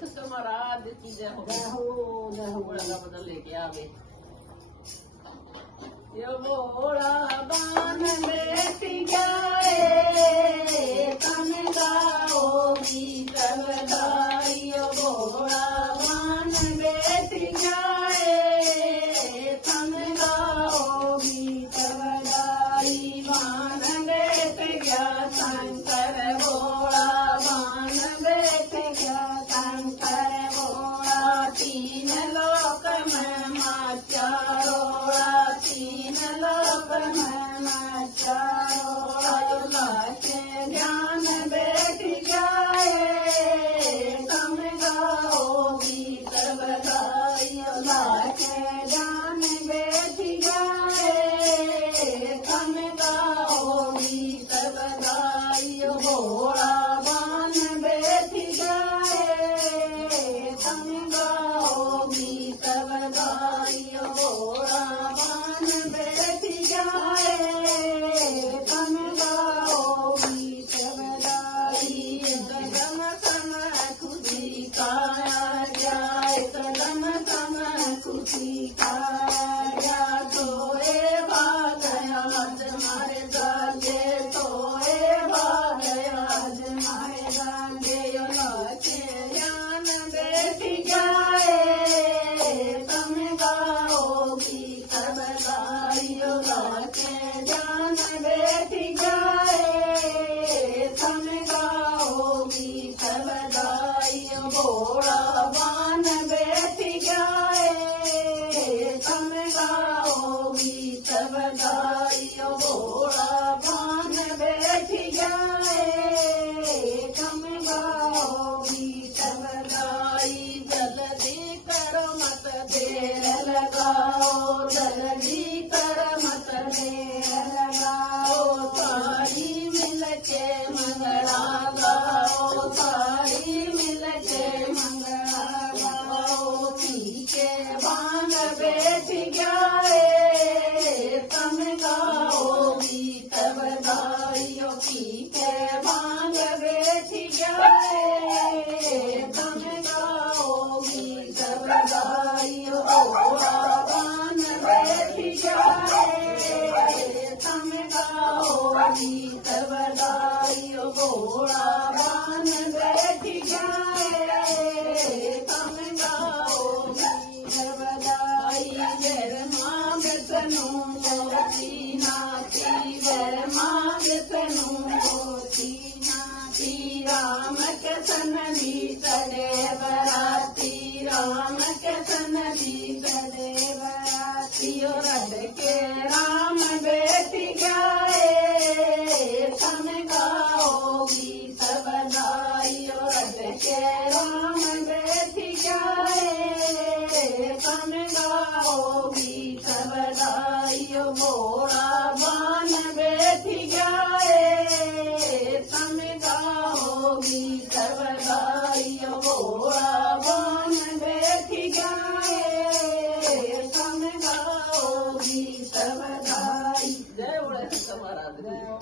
सत्य महाराज की जय हो। बड़ा बदल लेके आवे यो बोड़ा बान बेटी जाए तन गाओ गीत बधाई। यो बोड़ा बान बेटी जाए तन गाओ गीत बधाई। बान बेट गया शंकर बोड़ा बान बेट गया शंकर बोड़ा। तीन लोक में माचारोड़ा तीन लोक में माचारोड़ा। लाके ज्ञान बेट जाए तम गाओ गीत बधाई। लाके ज्ञान बेट जाए तम गाओ गीत बधाई। घोड़ा बान बेट जाए तम गाओ गीत बधाई। घोड़ा बान बेट जाए तम गाओ गीत बधाई। कदम सम खुशी का जाए कदम सम खुशी का जा। तोए भाग आज मारे गाले तोए भाग आज मारे गाले। लाके ज्ञान बेट जाए तम गाओ गीत बधाई। लाके ज्ञान बेट जाए तम गाओ गीत बधाई। घोड़ा बान बेट जाए तम गाओ गीत बधाई। घोड़ा बान बेट जाए तम गाओ गीत बधाई। जल्दी करो मत देर लगाओ जल्दी करो मत देर लगाओ। सारी मिल के मंगला गाओ सारी मिल के मंगला गाओ। पी के भांग बेट जाए तम गाओ गीत बधाई। पी के भांग बेट जाए तम गाओ गीत बधाई। घोड़ा बान बेट जाए तम गाओ गीत बधाई। घोड़ा बान बेट जाए तम गाओ गीत बधाई। वर मांग तनु मोती नाती वर मांग तनु मोती नाती। राम के सन भी चले बराती राम के सन भी चले बराती। रड के राम बेट जाए तम गाओ गीत बधाई। रड के राम बेट जाए तम गाओ गीत बधाई। घोड़ा बान बेट जाए तम गाओ गीत बधाई। घोड़ा बान बेट जाए तम गाओ गीत बधाई। जय बोले सत्य महाराज की।